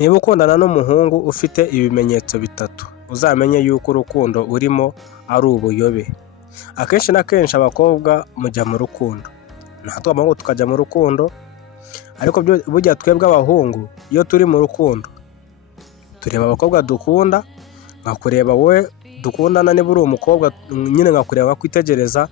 Niba ukundana n'umuhungu ufite ibimenyetso bitatu, uzamenye yuko urukundo urimo ari ubuyobe. Akenshi na kenshi abakobwa mujya mu rukundo, natwe abahungu tukajya mu rukundo, ariko burya twebwe abahungu iyo turi mu rukundo tureba abakobwa dukunda, nkakureba wowe dukundana, niba uri umukobwa nyine nkakureba nkakwitegereza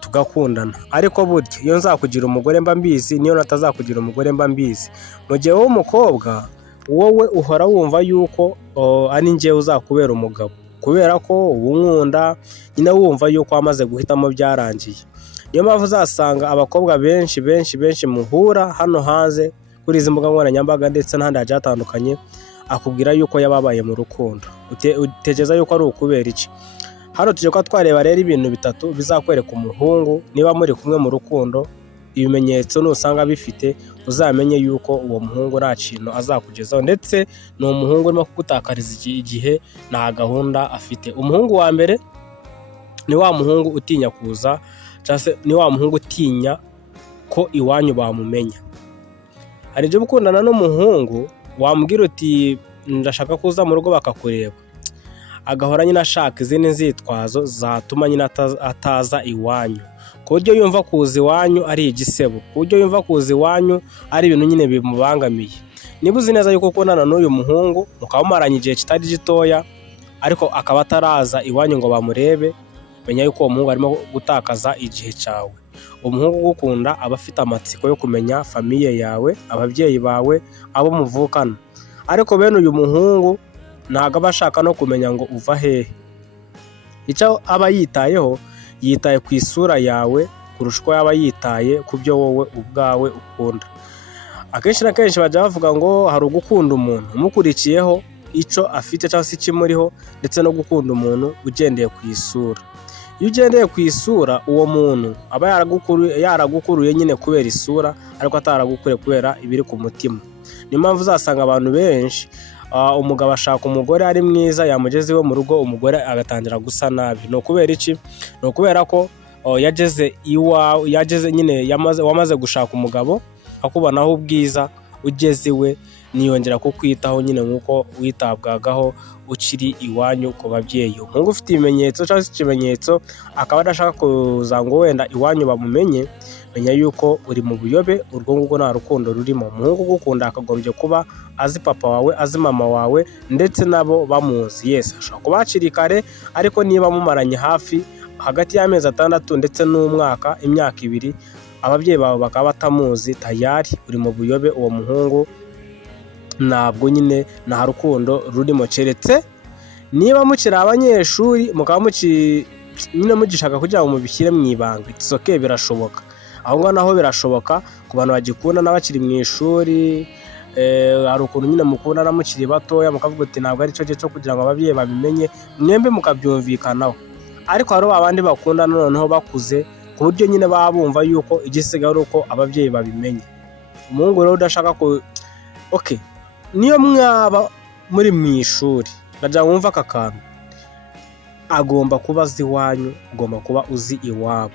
tugakundana. Ariko burya iyo nzakugira umugore mba mbizi, niyo natazakugira umugore mba mbizi. Mu gihe wowe umukobwa wowe uhora wumva yuko ari njyewe uzakubera umugabo, kubera ko uba unkunda nyine wumva yuko wamaze guhitamo byarangiye. Niyo mpamvu uzasanga abakobwa benshi muhura hano hanze kuri izi mbuga nkoranyambaga ndetse n'ahandi hagiye hatandukanye, akubwira yuko yababaye mu rukundo. Utekereza yuko ari ukubera iki? Hano tujye kuba twareba rero ibintu bitatu bizakwereka umuhungu niba muri kumwe mu rukundo. Ibimenyetso nusanga bifite, uzamenye yuko uwo muhungu nta kintu azakugezaho, ndetse ni umuhungu urimo kugutakariza igihe nta gahunda afite. Umuhungu wa mbere ni wa muhungu utinya kuza, cyangwa se ni wa muhungu utinya ko iwanyu bamumenya. Hari igihe ukundana n'umuhungu wamubwira uti ndashaka kuza mu rugo bakakureba, agahora nyine ashaka izindi nzitwazo zatuma nyine ataza iwanyu, ku buryo yumva kuza iwanyu ari igisebo, ku buryo yumva kuza iwanyu ari ibintu nyine bimubangamiye. Niba uzi neza yuko ukundana n'uyu muhungu mukaba mumaranye igihe kitari gitoya, ariko akaba ataraza iwanyu ngo bamurebe, menya yuko uwo muhungu arimo gutakaza igihe cyawe. Umuhungu ugukunda aba afite amatsiko yo kumenya famiye yawe, ababyeyi bawe, abo muvukana. Ariko bene uyu muhungu ntabwo aba ashaka no kumenya ngo uva hehe. Icyo aba yitayeho, yitaye ku isura yawe kurusha uko yaba yitaye ku byo wowe ubwawe ukunda. Akenshi na kenshi bajya bavuga ngo hari ugukunda umuntu umukurikiyeho icyo afite cyangwa se ikimuriho, ndetse no gukunda umuntu ugendeye ku isura. Iyo ugendeye ku isura, uwo muntu aba yaragukuruye nyine kubera isura, ariko ataragukuriye kubera ibiri ku mutima. Niyo mpamvu uzasanga abantu benshi, umugabo ashaka umugore ari mwiza, yamugeze iwe mu rugo umugore agatangira gusa nabi. Ni ukubera iki? Ni ukubera ko yageze nyine wamaze gushaka umugabo akubonaho ubwiza, ugeze iwe niyongera kukwitaho nyine nk'uko witabwagaho ukiri iwanyu ku babyeyi. Umuhungu ufite ibimenyetso cyangwa se ikimenyetso akaba adashaka kuza ngo wenda iwanyu bamumenye, menya yuko uri mu buyobe, urwo ngurwo nta rukundo rurimo. Umuhungu ugukunda akagombye kuba azi papa wawe, azi mama wawe, ndetse nabo bamuzi. Yes, ashobora kuba hakiri kare, ariko niba mumaranye hafi hagati y'amezi 6 ndetse n'umwaka, imyaka 2, ababyeyi bawe bakaba batamuzi, tayari uri mu buyobe. Uwo muhungu ntabwo nyine nta rukundo rurimo, keretse niba mukiri abanyeshuri mukaba nyine mugishaka kugira ngo mubishyire mu ibanga. It's okay, birashoboka. Aho ngaho naho birashoboka ku bantu bagikundana bakiri mu ishuri. Hari ukuntu nyine mukundana mukiri batoya, mukavuga uti ntabwo ari cyo gihe cyo kugira ngo ababyeyi babimenye, mwembe mukabyumvikanaho. Ariko hari abandi bakundana noneho bakuze, ku buryo nyine baba bumva yuko igisigaye ari uko ababyeyi babimenye. Umuhungu rero udashaka okay, niyo mwaba muri mu ishuri, ndagira ngo wumve aka kantu, agomba kuba azi iwanyu, ugomba kuba uzi iwabo,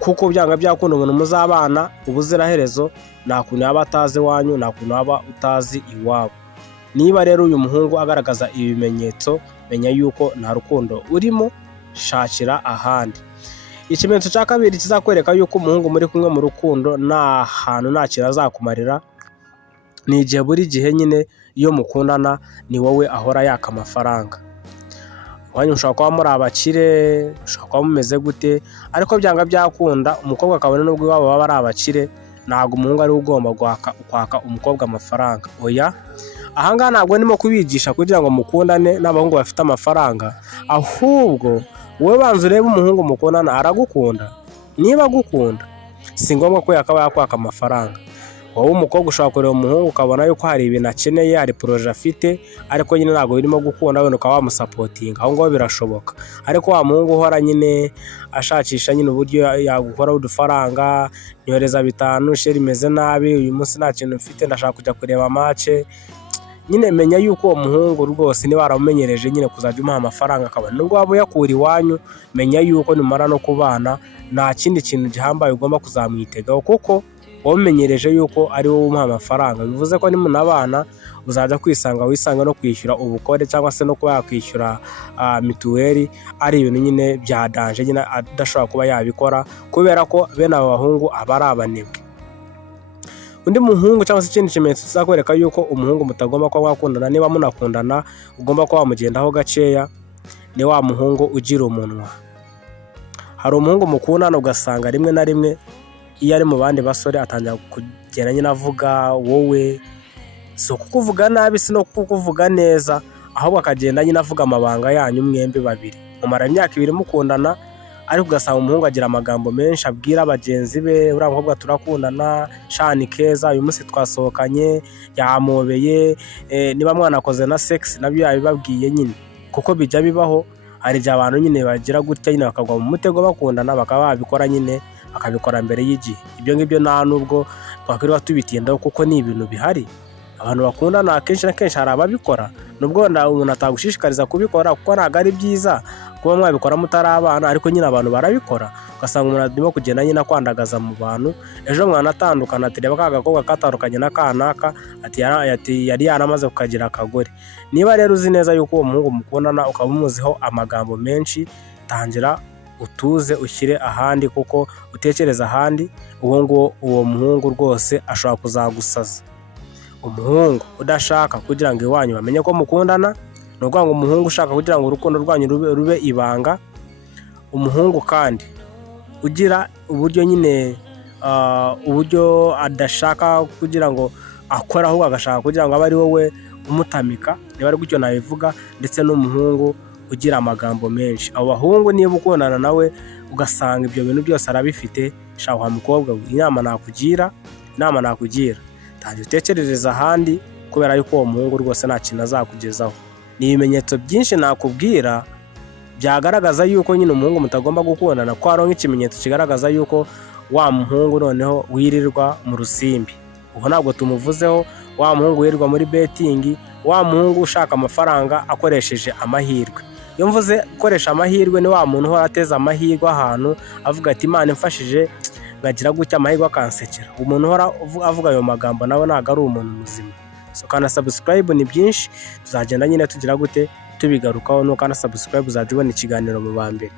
kuko byanga byakunda umuntu muzabana ubuziraherezo, nta kuntu yaba atazi iwanyu, nta kuntu yaba utazi iwabo. Niba rero uyu muhungu agaragaza ibimenyetso, menya yuko nta rukundo urimo, shakira ahandi. Ikimenyetso cya kabiri kizakwereka yuko umuhungu muri kumwe mu rukundo nta hantu nta kintu azakumarira, ni igihe buri gihe nyine iyo mukundana ni wowe ahora yaka amafaranga. Wanyu ushobora kuba muri abakire, ushobora kuba mumeze gute, ariko byanga byakunda umukobwa akabona n'ubwo iwabo baba ari abakire, ntabwo umuhungu ari ugomba kwaka umukobwa amafaranga. Oya, ahangaha ntabwo ndimo kubigisha kugira ngo mukundane n'abahungu bafite amafaranga, ahubwo wowe banza urebe umuhungu mukundana aragukunda. Niba agukunda, si ngombwa ko yakaba yakwaka amafaranga. Wowe umukobwa ushobora kureba umuhungu ukabona yuko hari ibintu akeneye, hari poroje afite, ariko nyine ntabwo birimo gukunda, wenda ukaba wamusapotinga. Aho ngaho birashoboka. Ariko wa muhungu uhora nyine ashakisha nyine uburyo yagukoraho udufaranga, nyohereza 5, sheri imeze nabi, uyu munsi nta kintu mfite, ndashaka kujya kureba match, nyine menya yuko uwo muhungu rwose niba waramumenyereje nyine kuzajya umuha amafaranga, akaba nubwo waba uyakura iwanyu, menya yuko nimara no kubana nta kindi kintu gihambaye ugomba kuzamwitegaho, kuko wamumenyereje yuko ari wowe umuha amafaranga. Bivuze ko nimunabana uzajya wisanga no kwishyura ubukode cyangwa se no kuba yakwishyura mituweli ari ibintu nyine bya danje nyine adashobora kuba yabikora, kubera ko bene aba bahungu aba ari abanebwe. Undi muhungu cyangwa se ikindi kimenyetso kizakwereka yuko umuhungu mutagomba kuba mwakundana, niba munakundana ugomba kuba wamugendaho gakeya, ni wa muhungu ugira umunwa. Hari umuhungu mukundana ugasanga rimwe na rimwe iyo ari mu bandi basore atangira kugenda nyine avuga wowe, si ukukuvuga nabi si no kukuvuga neza, ahubwo akagenda nyine avuga amabanga yanyu mwembi babiri. Mumara imyaka 2 mukundana, ariko ugasanga umuhungu agira amagambo menshi abwira bagenzi be, uriya mukobwa turakundana, shani keza, uyu munsi twasohokanye, yamobeye, niba mwanakoze na sex nabyo yabibabwiye nyine, kuko bijya bibaho. Hari igihe abantu nyine bagira gutya nyine bakagwa mu mutego bakundana, bakaba babikora nyine bakabikora mbere y'igihe. Ibyo ngibyo nta nubwo twakwiriye tubitindaho kuko ni ibintu bihari. Abantu bakundana akenshi na kenshi hari ababikora, nubwo umuntu atagushishikariza kubikora kuko ntabwo ari byiza kuba mwabikora mutari abana, ariko nyine abantu barabikora. Ugasanga umuntu arimo kugenda nyine kwandagaza mu bantu, ejo mwanatandukana ati reba ka gakobwa katandukanye na kanaka, ati yari yaramaze kukagira akagore. Niba rero uzi neza yuko uwo muhungu mukundana ukaba umuziho amagambo menshi, tangira utuze ushyire ahandi, kuko utekereza ahandi uwo muhungu rwose ashobora kuzagusaza. Umuhungu udashaka kugira ngo iwanyu bamenye ko mukundana, ni ukuvuga ngo umuhungu ushaka kugira ngo urukundo rwanyu rube ibanga. Umuhungu kandi ugira uburyo nyine uburyo adashaka kugira ngo akora, ahubwo agashaka kugira ngo abe ari wowe umutamika, niba ari gutyo nabivuga. Ndetse n'umuhungu ugira amagambo menshi. Abo bahungu niba ukundana nawe ugasanga ibyo bintu byose arabifite, shaka wa mukobwa we, inama nakugira tangira utekerereza ahandi, kubera yuko uwo muhungu rwose nta kintu azakugezaho. Ni ibimenyetso byinshi nakubwira byagaragaza yuko nyine umuhungu mutagomba gukundana, ko hariho nk'ikimenyetso kigaragaza yuko wa muhungu noneho wirirwa mu rusimbi. Ubu ntabwo tumuvuzeho wa muhungu wirirwa muri betting, wa muhungu ushaka amafaranga akoresheje amahirwe. Iyo mvuze gukoresha amahirwe, ni wa muntu uhora ateza amahirwe ahantu avuga ati Imana imfashije ngagira gutya amahirwe akansekera. Umuntu uhora avuga ayo magambo nawe ntabwo ari umuntu muzima. So kana subscribe, ni byinshi tuzagenda nyine tugira gute tubigarukaho, nuko kana subscribe uzajya ubona ikiganiro mu ba mbere.